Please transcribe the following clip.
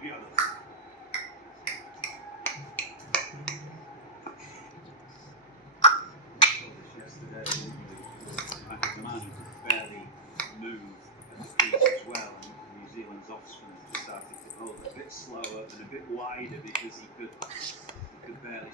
Yesterday, McNamara could barely move at the crease as well, and New Zealand's off spinners started to go a bit slower and a bit wider because he could barely